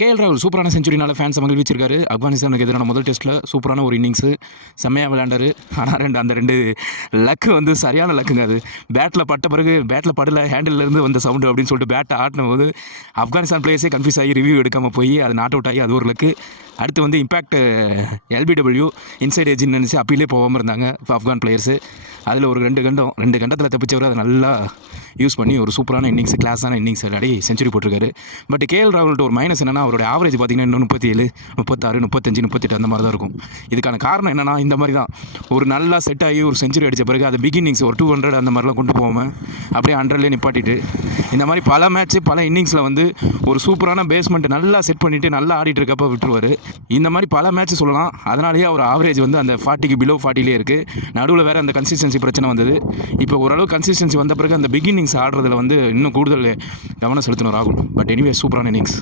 KL ராகுல் சூப்பரான செஞ்சுரினால ஃபேன்ஸை மகிழ்விச்சிருக்காரு. ஆப்கானிஸ்தானுக்கு எதிரான முதல் டெஸ்ட்டில் சூப்பரான ஒரு இன்னிங்ஸு, செம்மையாக விளையாண்டாரு. ஆனால் அந்த ரெண்டு லக்கு வந்து சரியான லக்குங்க. அது பேட்டில் பட்ட பிறகு பேட்டில் படல, ஹேண்டில்லேருந்து வந்த சவுண்டு அப்படின்னு சொல்லிட்டு பேட்டை ஆட்டின போது ஆப்கானிஸ்தான் பிளேயர்ஸே கன்ஃபியூஸ் ஆகி ரிவ்யூ எடுக்காமல் போய் அது நாட் அவுட் ஆகி அது ஒரு லக்கு. அடுத்து வந்து இம்பாக்ட் எல்பிடபிள்யூ இன்சைட் எஜ்ஜின்னு நினச்சி அப்பீலே போகாமல் இருந்தாங்க ஆப்கான் பிளேயர்ஸு. அதில் ஒரு ரெண்டு கண்டத்தில் தப்பிச்சவர் அதை நல்லா யூஸ் பண்ணி ஒரு சூப்பரான இன்னிங்ஸ், கிளாஸான இன்னிங்ஸ் விளையாடி செஞ்சுரி போட்டிருக்காரு. பட் கேஎல் ராகுல்கிட்ட ஒரு மைனஸ் என்னென்னா, அவருடைய ஆவரேஜ் பார்த்திங்கன்னா இன்னும் 37, 36, 35, 38 அந்த மாதிரி தான் இருக்கும். இதுக்கான காரணம் என்னென்னா, இந்த மாதிரி தான் ஒரு நல்லா செட் ஆகி ஒரு செஞ்சுரி அடித்த பிறகு அது பிகினிங்ஸ் ஒரு 200 அந்த மாதிரிலாம் கொண்டு போகாமல் அப்படியே 100லேயே நிப்பாட்டிட்டு இந்த மாதிரி பல மேட்ச்சு பல இன்னிங்ஸில் வந்து ஒரு சூப்பரான பேஸ்மெண்ட் நல்லா செட் பண்ணிவிட்டு நல்லா ஆடிட்டு இருக்கப்போ விட்டுருவார். இந்த மாதிரி பல மேட்ச் சொல்லலாம். அதனாலேயே அவர் ஆவரேஜ் வந்து அந்த 40க்கு பிலோ 40லே இருக்குது. நடுவில் வேறு அந்த கன்சிஸ்டன்சி பிரச்சனை வந்தது. இப்போ ஓரளவு கன்சிஸ்டன்சி வந்த பிறகு அந்த பிகினிங்ஸ் ஆடுறதுல வந்து இன்னும் கூடுதல் கவனம் செலுத்தணும் ராகுல். பட் எனிவே சூப்பரான இன்னிங்ஸ்.